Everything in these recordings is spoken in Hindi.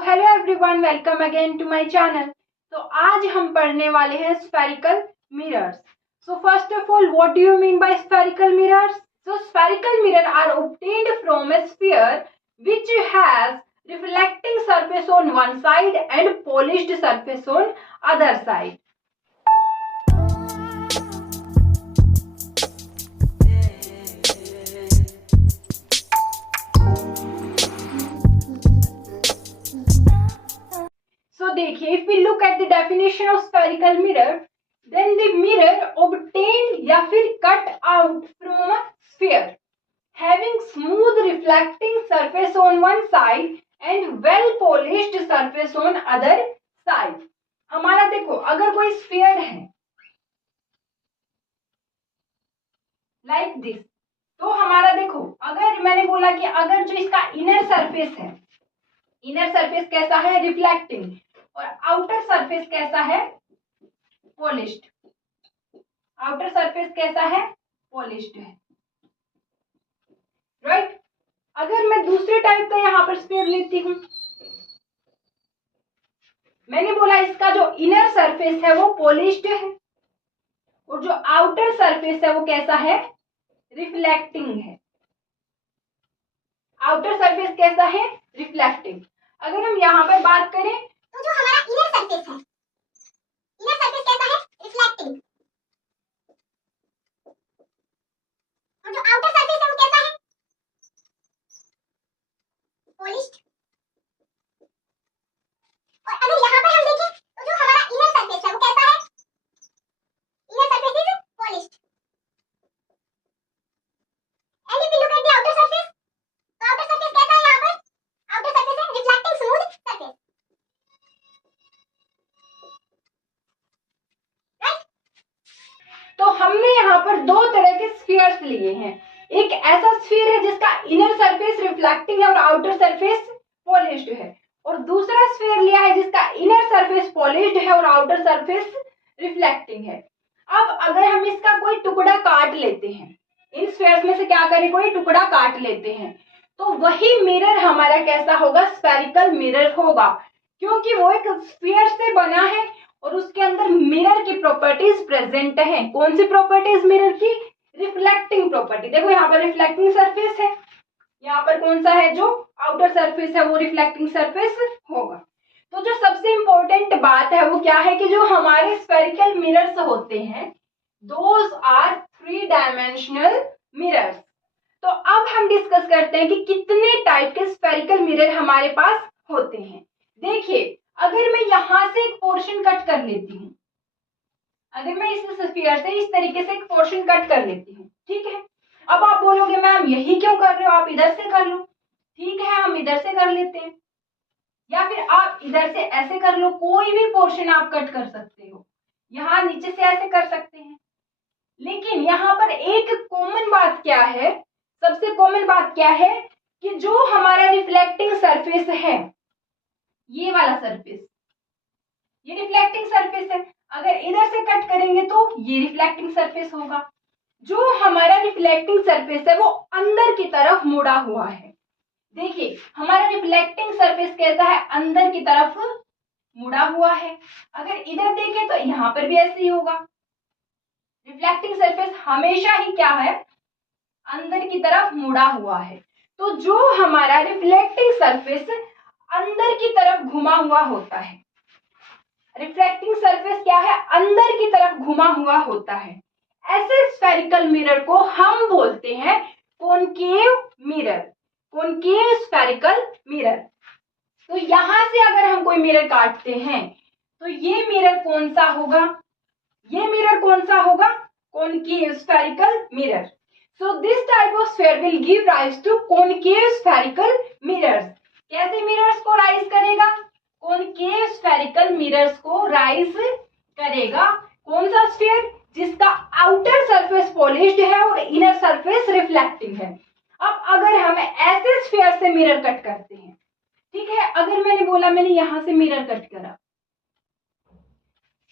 Hello everyone, welcome again to my channel. तो आज हम पढ़ने वाले हैं spherical mirrors. So first of all, what do you mean by spherical mirrors? So spherical mirror are obtained from a sphere which has reflecting surface on one side and polished surface on other side. So देखिए, if we look at the definition of spherical mirror, then the mirror obtained या फिर cut out from a sphere having smooth reflecting surface on one side and well polished surface on other side. हमारा देखो, अगर कोई स्फीयर है लाइक दिस, तो हमारा देखो, अगर मैंने बोला कि अगर जो इसका इनर सरफेस है, इनर सरफेस कैसा है? रिफ्लेक्टिंग, और आउटर सरफेस कैसा है? पॉलिश्ड। आउटर सरफेस कैसा है? पॉलिश्ड है, राइट। अगर मैं दूसरे टाइप का यहाँ पर स्फीयर लेती हूं, मैंने बोला इसका जो इनर सरफेस है वो पॉलिश्ड है और जो आउटर सरफेस है वो कैसा है? रिफ्लेक्टिंग है। आउटर सरफेस कैसा है? रिफ्लेक्टिंग। अगर हम यहाँ पर बात करें तो जो हमारा इनर सरफेस है, इनर सरफेस कैसा है? रिफ्लेक्टिंग। और जो आउटर सरफेस है वो कैसा है? पॉलिश्ड। और अगर यहाँ पर हम देखें तो जो हमारा इनर सरफेस है वो कैसा है? Inner surface is polished. And if we look at the outer surface, तो आउटर सरफेस कैसा है? यहाँ पर आउटर सरफेस है रिफ्लेक्टिंग स्मूथ सरफेस, राइट। तो हमने यहाँ पर दो तरह के स्फीयर्स लिए हैं। एक ऐसा स्फीयर है जिसका इनर सरफेस रिफ्लेक्टिंग है और आउटर सरफेस पॉलिश्ड है, और दूसरा स्फीयर लिया है जिसका इनर सरफेस पॉलिश्ड है और आउटर सरफेस रिफ्लेक्टिंग है। अब अगर हम इसका कोई टुकड़ा काट लेते हैं, इन स्फीयर्स में से क्या करें, कोई टुकड़ा काट लेते हैं, तो वही मिरर हमारा कैसा होगा? स्फेरिकल मिरर होगा, क्योंकि वो एक स्फीयर से बना है और उसके अंदर मिरर की प्रॉपर्टीज प्रेजेंट है। कौन सी प्रॉपर्टीज मिरर की? Reflecting property. देखो यहाँ पर रिफ्लेक्टिंग सरफेस है, यहाँ पर कौन सा है? जो आउटर सरफेस है वो रिफ्लेक्टिंग सरफेस होगा। तो जो सबसे इंपॉर्टेंट बात है वो क्या है कि जो हमारे स्फेरिकल मिरर्स होते हैं, दोज आर 3 डायमेंशनल मिरर्स। तो अब हम डिस्कस करते हैं कि कितने टाइप के स्फेरिकल मिरर हमारे पास होते हैं। देखिए, अगर मैं यहां से एक पोर्शन कट कर लेती हूँ, अगर मैं इस स्फीयर से इस तरीके से एक पोर्शन कट कर लेती हूँ, ठीक है। अब आप बोलोगे मैम यही क्यों कर रहे हो, आप इधर से कर लो। ठीक है, हम इधर से कर लेते हैं, या फिर आप इधर से ऐसे कर लो। कोई भी पोर्शन आप कट कर सकते हो, यहाँ नीचे से ऐसे कर सकते हैं। लेकिन यहाँ पर एक कॉमन बात क्या है? सबसे कॉमन बात क्या है कि जो हमारा रिफ्लेक्टिंग सरफेस है, ये वाला सरफेस, ये रिफ्लेक्टिंग सरफेस है। अगर इधर से कट करेंगे तो ये रिफ्लेक्टिंग सरफेस होगा। जो हमारा रिफ्लेक्टिंग सरफेस है वो अंदर की तरफ मुड़ा हुआ है। देखिए, हमारा रिफ्लेक्टिंग सरफेस कैसा है? अंदर की तरफ मुड़ा हुआ है। अगर इधर देखें तो यहाँ पर भी ऐसे ही होगा। रिफ्लेक्टिंग सरफेस हमेशा ही क्या है? अंदर की तरफ मुड़ा हुआ है। तो जो हमारा रिफ्लेक्टिंग सरफेस अंदर की तरफ घुमा हुआ होता है, रिफ्लेक्टिंग सरफेस क्या है? अंदर की तरफ घुमा हुआ होता है। ऐसे स्फेरिकल मिरर को हम बोलते हैं concave mirror, concave spherical mirror. तो यहां से अगर हम कोई मिरर काटते हैं तो ये मिरर कौन सा होगा? ये मिरर कौन सा होगा? Concave spherical mirror. So this type of sphere will give rise to concave spherical mirrors. कैसे मिरर्स को राइज करेगा? कॉनकेव स्फेरिकल मिरर्स को राइज करेगा। कौन सा स्फीयर? जिसका आउटर सरफेस पॉलिश्ड है और इनर सरफेस रिफ्लेक्टिंग है। अब अगर हम ऐसे स्फीयर से मिरर कट करते हैं, ठीक है, अगर मैंने बोला मैंने यहां से मिरर कट करा,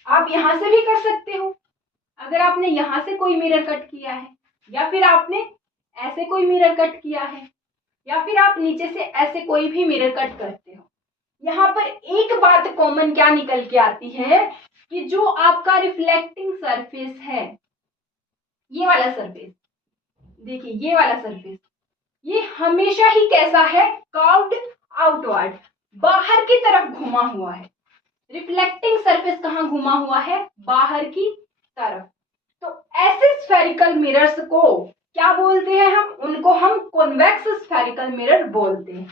आप यहां से भी कर सकते हो। अगर आपने यहां से कोई मिरर कट किया है, या फिर आपने ऐसे कोई मिरर कट किया है, या फिर आप नीचे से ऐसे कोई भी मिरर कट करते हो, यहाँ पर एक बात कॉमन क्या निकल के आती है कि जो आपका रिफ्लेक्टिंग सरफेस है, ये वाला सरफेस, देखिए ये वाला सरफेस, ये हमेशा ही कैसा है, कर्व्ड आउटवर्ड, बाहर की तरफ घुमा हुआ है। रिफ्लेक्टिंग सरफेस कहाँ घुमा हुआ है, बाहर की तरफ। तो ऐसे स्फेरिकल मिरर्स को क्या बोलते हैं, हम उनको हम कॉन्वेक्स स्फेरिकल मिरर बोलते हैं।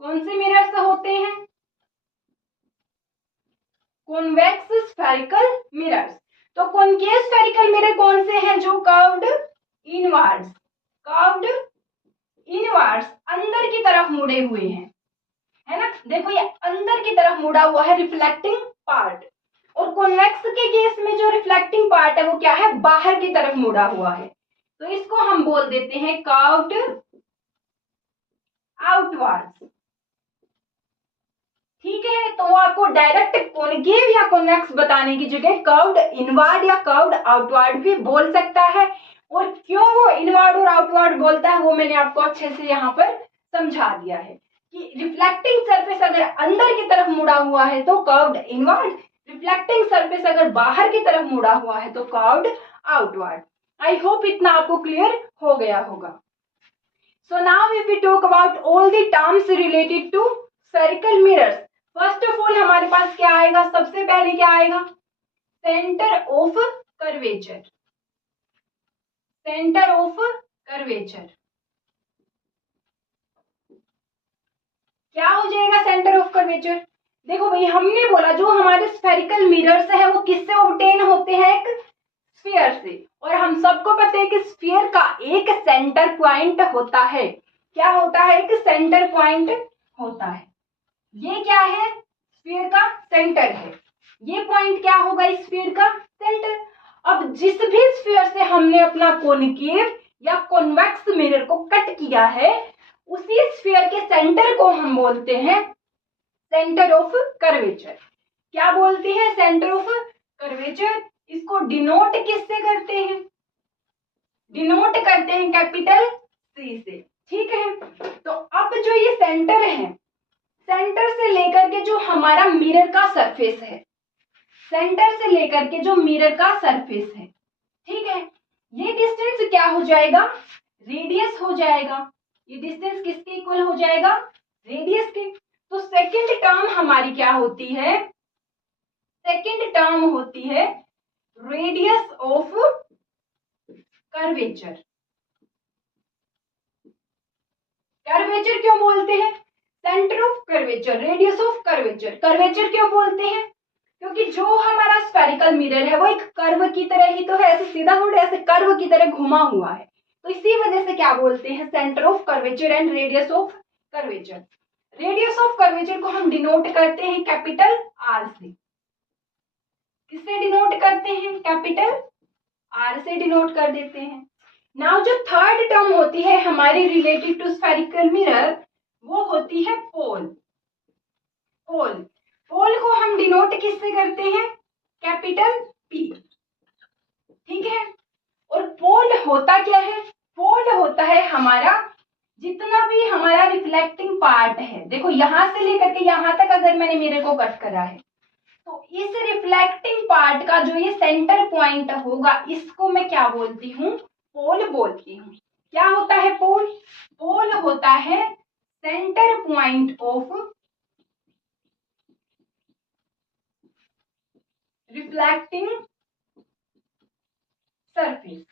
कौन से मिरर्स होते हैं, कॉन्वेक्स स्फेरिकल मिरर्स। तो कॉन्केव स्फेरिकल मिरर कौन से हैं, जो कर्व्ड इनवर्ड्स, कर्व्ड इनवर्ड्स, अंदर की तरफ मुड़े हुए हैं, है ना। देखो ये अंदर की तरफ मुड़ा हुआ है रिफ्लेक्टिंग पार्ट, और कॉन्वेक्स के केस में जो रिफ्लेक्टिंग पार्ट है वो क्या है, बाहर की तरफ मुड़ा हुआ है। तो इसको हम बोल देते हैं कर्व्ड आउटवर्ड्स। ठीक है, तो वो आपको डायरेक्ट कॉन्केव या कॉन्वेक्स बताने की जगह कर्व्ड इनवर्ड या कर्व्ड आउटवर्ड भी बोल सकता है। और क्यों वो इनवर्ड और आउटवर्ड बोलता है वो मैंने आपको अच्छे से यहाँ पर समझा दिया है कि रिफ्लेक्टिंग सरफेस अगर अंदर की तरफ मुड़ा हुआ है तो कर्व्ड इनवर्ड, रिफ्लेक्टिंग सरफेस अगर बाहर की तरफ मुड़ा हुआ है तो कर्व्ड आउटवर्ड। आई होप इतना आपको क्लियर हो गया होगा। So now if we talk about all the terms related to spherical mirrors, first of all हमारे पास क्या आएगा, सबसे पहले क्या आएगा, centre of curvature, centre of curvature. क्या हो जाएगा सेंटर ऑफ कर्वेचर, देखो भाई हमने बोला जो हमारे स्फेरिकल मिरर्स है वो किससे ऑब्टेन होते हैं, एक स्फीयर से, और हम सबको पता है कि स्फीयर का एक सेंटर पॉइंट होता है। क्या होता है, एक सेंटर पॉइंट होता है। ये क्या है, स्फीयर का सेंटर है, ये पॉइंट क्या होगा, इस स्फीयर का सेंटर। अब जिस भी स्फीयर से हमने अपना कॉनकेव या कॉन्वेक्स मिरर को कट किया है, उसी स्फीयर के सेंटर को हम बोलते हैं सेंटर ऑफ कर्वेचर। क्या बोलते हैं, सेंटर ऑफ कर्वेचर। इसको डिनोट किससे करते हैं, डिनोट करते हैं कैपिटल सी से। ठीक है, तो अब जो ये सेंटर है, सेंटर से लेकर के जो हमारा मिरर का सरफेस है, सेंटर से लेकर के जो मिरर का सरफेस है, ठीक है, ये डिस्टेंस क्या हो जाएगा, रेडियस हो जाएगा। ये डिस्टेंस किसके इक्वल हो जाएगा, रेडियस के। तो सेकंड टर्म हमारी क्या होती है, सेकंड टर्म होती है रेडियस ऑफ कर्वेचर। कर्वेचर क्यों बोलते हैं, centre of curvature, radius of curvature. Curvature क्यों बोलते हैं, क्योंकि जो हमारा स्फेरिकल मिरर है वो एक कर्व की तरह ही तो है, ऐसे सीधा थोड़ा, ऐसे कर्व की तरह घुमा हुआ है, तो इसी वजह से क्या बोलते हैं, centre of curvature and radius of curvature. Radius of curvature को हम डिनोट करते हैं कैपिटल आर से। किससे डिनोट करते हैं, कैपिटल आर से डिनोट कर देते हैं। नाउ जो थर्ड टर्म होती है हमारी रिलेटेड टू स्फेरिकल मिरर, वो होती है पोल। पोल, पोल को हम डिनोट किससे करते हैं, कैपिटल पी। ठीक है, और पोल होता क्या है, पोल होता है हमारा जितना भी हमारा रिफ्लेक्टिंग पार्ट है। देखो यहां से लेकर के यहां तक अगर मैंने मिरर को कट करा है, तो इस रिफ्लेक्टिंग पार्ट का जो ये सेंटर पॉइंट होगा, इसको मैं क्या बोलती हूँ, पोल बोलती हूँ। क्या होता है पोल, पोल होता है centre point of reflecting surface.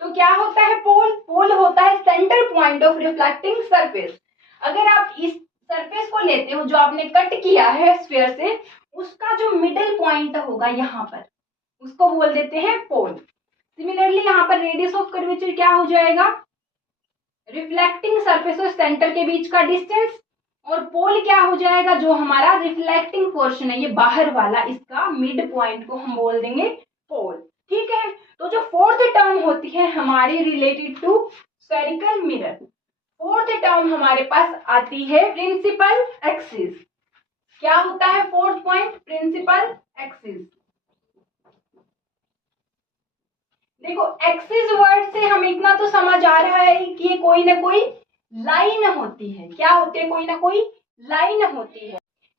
तो क्या होता है पोल, पोल होता है centre point of reflecting surface. अगर आप इस सरफेस को लेते हो जो आपने कट किया है स्फीयर से, उसका जो मिडिल पॉइंट होगा यहाँ पर, उसको बोल देते हैं पोल। सिमिलरली यहाँ पर रेडियस ऑफ कर्वेचर क्या हो जाएगा, रिफ्लेक्टिंग सरफेस और सेंटर के बीच का डिस्टेंस, और पोल क्या हो जाएगा, जो हमारा रिफ्लेक्टिंग पोर्शन है ये बाहर वाला, इसका मिड पॉइंट को हम बोल देंगे पोल। ठीक है, तो जो फोर्थ टर्म होती है हमारी related to spherical mirror, fourth term हमारे पास आती है प्रिंसिपल एक्सिस। क्या होता है फोर्थ पॉइंट, प्रिंसिपल एक्सिस। देखो एक्सिस वर्ड से हम इतना तो समझ आ रहा है कि ये कोई ना कोई लाइन होती है। क्या होती है? कोई ना कोई लाइन होती है।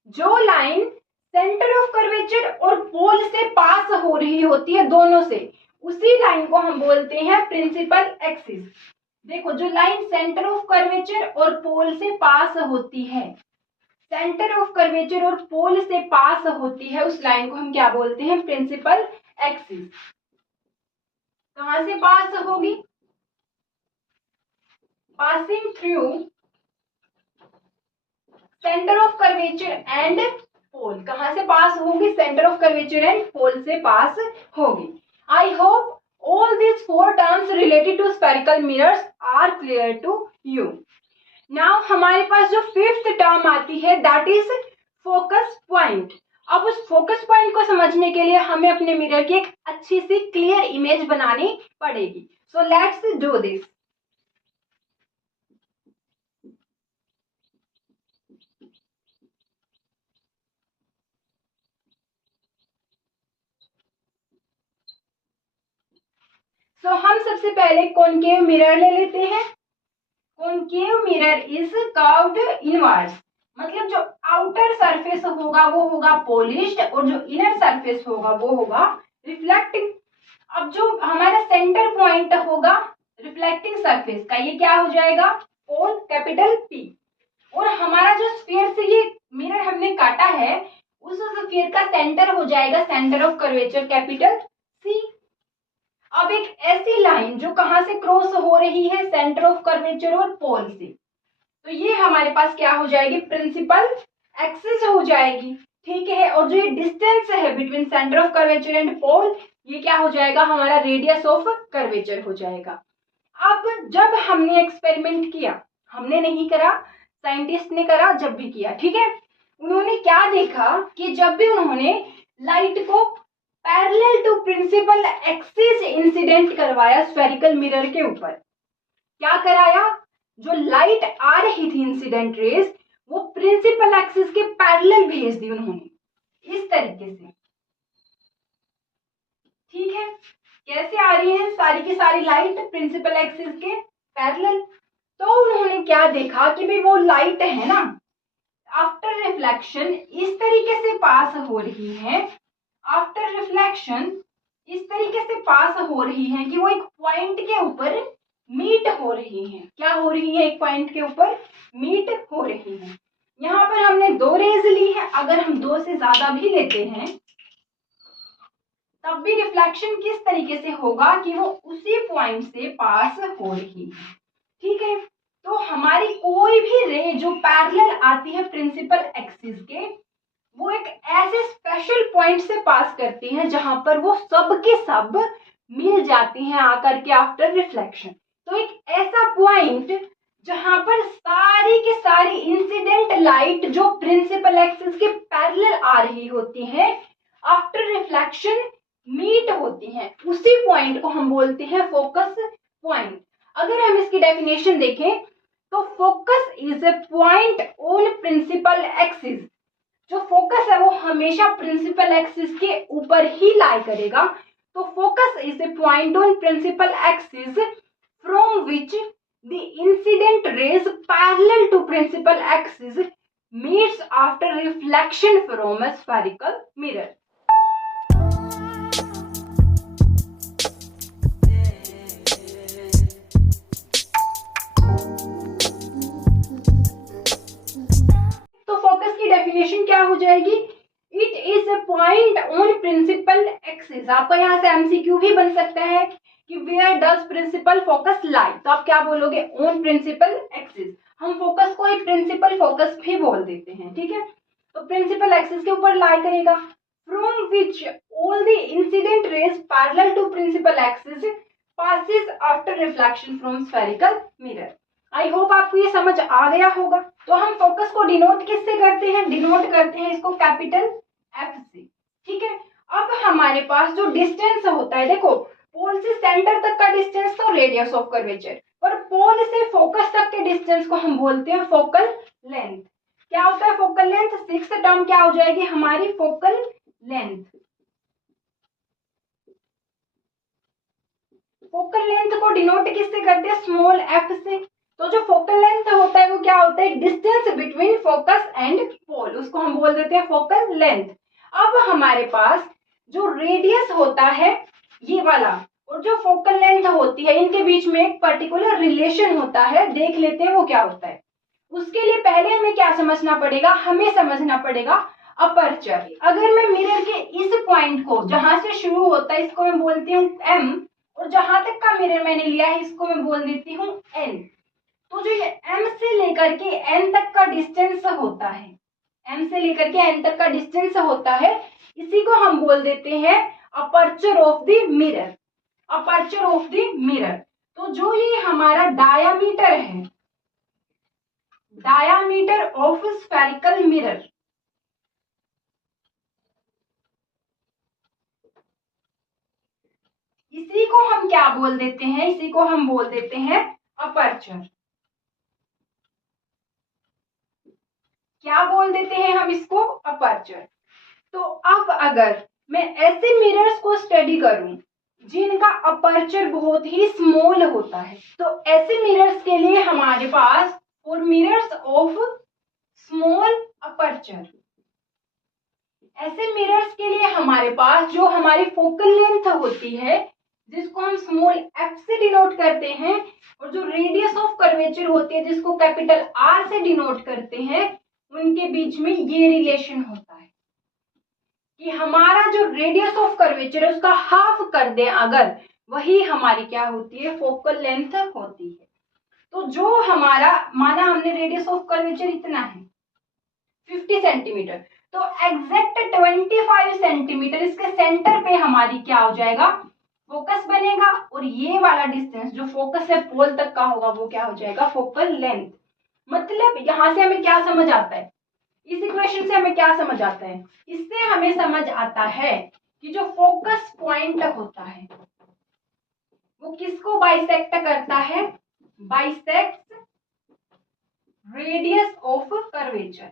जो लाइन सेंटर ऑफ कर्वेचर और पोल से पास हो रही होती है, दोनों से, उसी लाइन को हम बोलते हैं प्रिंसिपल एक्सिस। देखो, जो लाइन सेंटर ऑफ कर्वेचर और पोल से पास होती है, सेंटर ऑफ कर्वेचर और पोल से पास होती है, उस लाइन को हम क्या बोलते हैं? Principal axis. कहां से पास होगी? Passing through centre of curvature and pole. कहां से पास होगी? Centre of curvature and pole से पास होगी। I hope all these four terms related to spherical mirrors are clear to you. Now हमारे पास जो फिफ्थ टर्म आती है, that is focus point. अब उस फोकस पॉइंट को समझने के लिए हमें अपने मिरर की एक अच्छी सी क्लियर इमेज बनानी पड़ेगी। So let's do this. So हम सबसे पहले कॉनकेव मिरर ले लेते हैं। Concave mirror is curved inwards, मतलब जो आउटर सरफेस होगा वो होगा पॉलिश्ड और जो इनर सरफेस होगा वो होगा रिफ्लेक्टिंग। अब जो हमारा सेंटर पॉइंट होगा रिफ्लेक्टिंग सरफेस का, ये क्या हो जाएगा? पोल, कैपिटल पी। और हमारा जो स्फीयर से ये मिरर हमने काटा है, उस स्फीयर का सेंटर हो जाएगा centre of curvature, capital C. अब एक ऐसी लाइन जो कहां से क्रॉस हो रही है? सेंटर ऑफ कर्वेचर और पोल से, तो ये हमारे पास क्या हो जाएगी? प्रिंसिपल एक्सिस हो जाएगी। ठीक है, और जो ये डिस्टेंस है between centre of curvature and pole, ये क्या हो जाएगा? हमारा रेडियस ऑफ कर्वेचर हो जाएगा। अब जब हमने एक्सपेरिमेंट किया, हमने नहीं करा, साइंटिस्ट ने करा, जब भी किया, ठीक है, उन्होंने क्या देखा कि जब भी उन्होंने लाइट को parallel to principal axis incident करवाया स्फेरिकल मिरर के ऊपर, क्या कराया? जो लाइट आ रही थी इंसिडेंट रेज, वो प्रिंसिपल एक्सिस के पैरेलल भेज दी उन्होंने, इस तरीके से। ठीक है, कैसे आ रही है सारी की सारी लाइट प्रिंसिपल एक्सिस के पैरेलल? तो उन्होंने क्या देखा कि भाई वो लाइट है ना, आफ्टर रिफ्लेक्शन इस तरीके से पास हो रही है, आफ्टर रिफ्लेक्शन इस तरीके से पास हो रही है कि वो एक पॉइंट के ऊपर मीट हो रही है। क्या हो रही है? एक पॉइंट के ऊपर मीट हो रही है। यहाँ पर हमने दो रेज ली है, अगर हम दो से ज्यादा भी लेते हैं तब भी रिफ्लेक्शन किस तरीके से होगा कि वो उसी पॉइंट से पास हो रही है। ठीक है, तो हमारी कोई भी रे जो पैरेलल आती है प्रिंसिपल एक्सिस के, वो एक ऐसे स्पेशल पॉइंट से पास करती हैं जहां पर वो सब के सब मिल जाती हैं आकर के आफ्टर रिफ्लेक्शन। तो एक ऐसा पॉइंट जहां पर सारी की सारी इंसिडेंट लाइट जो प्रिंसिपल एक्सिस के पैरेलल आ रही होती हैं, आफ्टर रिफ्लेक्शन मीट होती हैं, उसी पॉइंट को हम बोलते हैं फोकस पॉइंट। अगर हम इसकी डेफिनेशन देखें तो focus is a point on principal axis. जो फोकस है वो हमेशा प्रिंसिपल एक्सिस के ऊपर ही लाई करेगा। तो focus is a point on principal axis from which the incident rays parallel to principal axis meets after reflection from a spherical mirror. तो फोकस की डेफिनेशन क्या हो जाएगी? It is a point on principal axis. आपका यहाँ से एमसीक्यू भी बन सकता है कि where does principal focus lie, तो आप क्या बोलोगे? On principal axis. हम फोकस को एक प्रिंसिपल फोकस भी बोल देते हैं। ठीक है, तो प्रिंसिपल एक्सिस के ऊपर लाई करेगा। From which all the incident rays parallel to principal axis passes after reflection from spherical mirror. I hope आपको ये समझ आ गया होगा। तो हम फोकस को डिनोट किससे करते हैं? डिनोट करते हैं इसको कैपिटल एफ से। ठीक है, अब हमारे पास जो डिस्टेंस होता है, देखो पोल से सेंटर तक का डिस्टेंस तो रेडियस ऑफ कर्वेचर, पर पोल से फोकस तक के डिस्टेंस को हम बोलते हैं फोकल लेंथ। क्या होता है फोकल लेंथ? सिक्स्थ टर्म क्या हो जाएगी हमारी? Focal length. फोकल लेंथ को डिनोट किससे करते हैं? स्मॉल एफ से। तो जो फोकल लेंथ होता है वो क्या होता है, distance between focus and pole, उसको हम बोल देते हैं फोकल लेंथ। अब हमारे पास जो रेडियस होता है ये वाला और जो फोकल लेंथ होती है, इनके बीच में एक पर्टिकुलर रिलेशन होता है, देख लेते हैं वो क्या होता है। उसके लिए पहले हमें क्या समझना पड़ेगा, हमें समझना पड़ेगा अपर्चर। अगर मैं मिरर के इस पॉइंट को, जहां से शुरू होता है, इसको मैं बोलती हूँ m, और जहां तक का मिरर मैंने लिया है इसको मैं बोल देती हूँ n। तो जो ये m से लेकर के n तक का डिस्टेंस होता है, m से लेकर के n तक का डिस्टेंस होता है, इसी को हम बोल देते हैं aperture of the mirror, aperture of the mirror. तो जो ये हमारा डायामीटर है, डायामीटर ऑफ स्फेरिकल मिरर, इसी को हम क्या बोल देते हैं, इसी को हम बोल देते हैं अपर्चर। क्या बोल देते हैं हम इसको, अपर्चर। तो अब अगर मैं ऐसे मिरर्स को स्टडी करूं जिनका अपर्चर बहुत ही स्मॉल होता है, तो ऐसे मिरर्स के लिए हमारे पास for mirrors of small aperture, ऐसे मिरर्स के लिए हमारे पास जो हमारी फोकल लेंथ होती है, जिसको हम स्मॉल f से डिनोट करते हैं, और जो रेडियस ऑफ कर्वेचर होती है जिसको कैपिटल R से डिनोट करते हैं, उनके बीच में ये रिलेशन होता है कि हमारा जो रेडियस ऑफ कर्वेचर है उसका हाफ कर दें अगर, वही हमारी क्या होती है, फोकल लेंथ होती है। तो जो हमारा, माना हमने रेडियस ऑफ कर्वेचर इतना है 50 सेंटीमीटर, तो एग्जैक्ट 25 सेंटीमीटर इसके सेंटर पे हमारी क्या हो जाएगा, फोकस बनेगा, और ये वाला डिस्टेंस जो फोकस से पोल तक का होगा वो क्या हो जाएगा, फोकल लेंथ। मतलब यहां से हमें क्या समझ आता है, इस इक्वेशन से हमें क्या समझ आता है, इससे हमें समझ आता है कि जो फोकस पॉइंट होता है वो किसको बाइसेक्ट करता है, बाइसेक्ट रेडियस ऑफ कर्वेचर।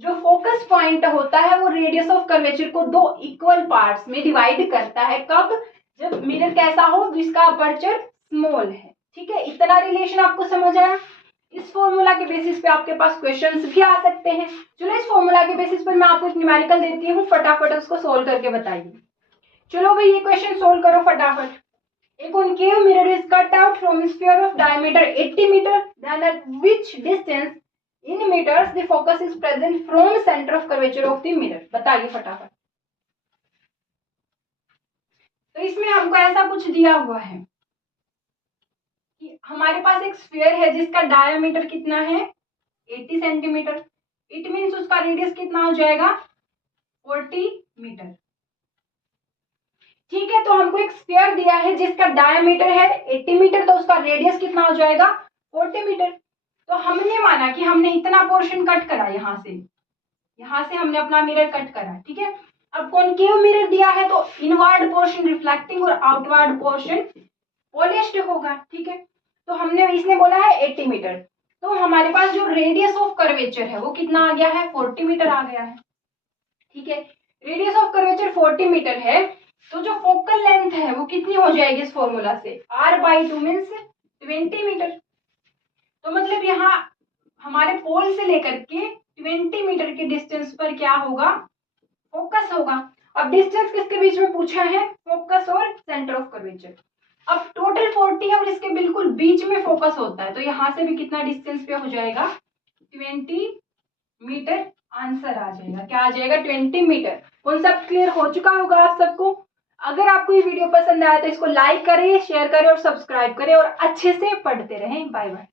जो फोकस पॉइंट होता है वो रेडियस ऑफ कर्वेचर को दो इक्वल पार्ट्स में डिवाइड करता है, कब, जब मिरर कैसा हो, जिसका अपर्चर स्मॉल है। ठीक है, इतना रिलेशन आपको समझ आया। इस फॉर्मूला के बेसिस पे आपके पास क्वेश्चंस भी आ सकते हैं। चलो इस फॉर्मूला के बेसिस पर मैं आपको एक न्यूमेरिकल देती हूँ, फटाफट उसको सोल्व करके बताइए। चलो भाई ये क्वेश्चन सोल्व करो फटाफट। A concave mirror is cut out from a sphere of diameter 80 meter. Then at which distance in meters the focus is present from center of curvature of the mirror? बताइए फटाफट। तो इसमें हमको ऐसा कुछ दिया हुआ है कि हमारे पास एक स्फीयर है जिसका डायमीटर कितना है 80 सेंटीमीटर। इट मीन्स उसका रेडियस कितना हो जाएगा 40 मीटर। ठीक है, तो हमको एक स्फीयर दिया है जिसका डायमीटर है 80 मीटर, तो उसका रेडियस कितना हो जाएगा 40 मीटर। तो हमने माना कि हमने इतना पोर्शन कट करा, यहां से हमने अपना मिरर कट करा। ठीक है, अब कॉनकेव मिरर दिया है तो इनवर्ड पोर्शन रिफ्लेक्टिंग और आउटवर्ड पोर्शन पॉलिश्ड होगा। ठीक है, तो हमने, इसने बोला है 80 मीटर, तो हमारे पास जो रेडियस ऑफ कर्वेचर है वो कितना आ गया है 40 मीटर आ गया है। ठीक है, रेडियस ऑफ कर्वेचर 40 मीटर है, तो जो फोकल लेंथ है वो कितनी हो जाएगी इस फॉर्मूला से, r/2 मीन्स 20 मीटर। तो मतलब यहाँ हमारे पोल से लेकर के 20 मीटर के डिस्टेंस पर क्या होगा, फोकस होगा। अब डिस्टेंस किसके बीच में पूछा है, फोकस और सेंटर ऑफ कर्वेचर। अब टोटल 40 है और इसके बिल्कुल बीच में फोकस होता है, तो यहाँ से भी कितना डिस्टेंस पे हो जाएगा 20 मीटर। आंसर आ जाएगा, क्या आ जाएगा 20 मीटर। कॉन्सेप्ट क्लियर हो चुका होगा आप सबको। अगर आपको ये वीडियो पसंद आया तो इसको लाइक करें, शेयर करें और सब्सक्राइब करें, और अच्छे से पढ़ते रहें। Bye bye.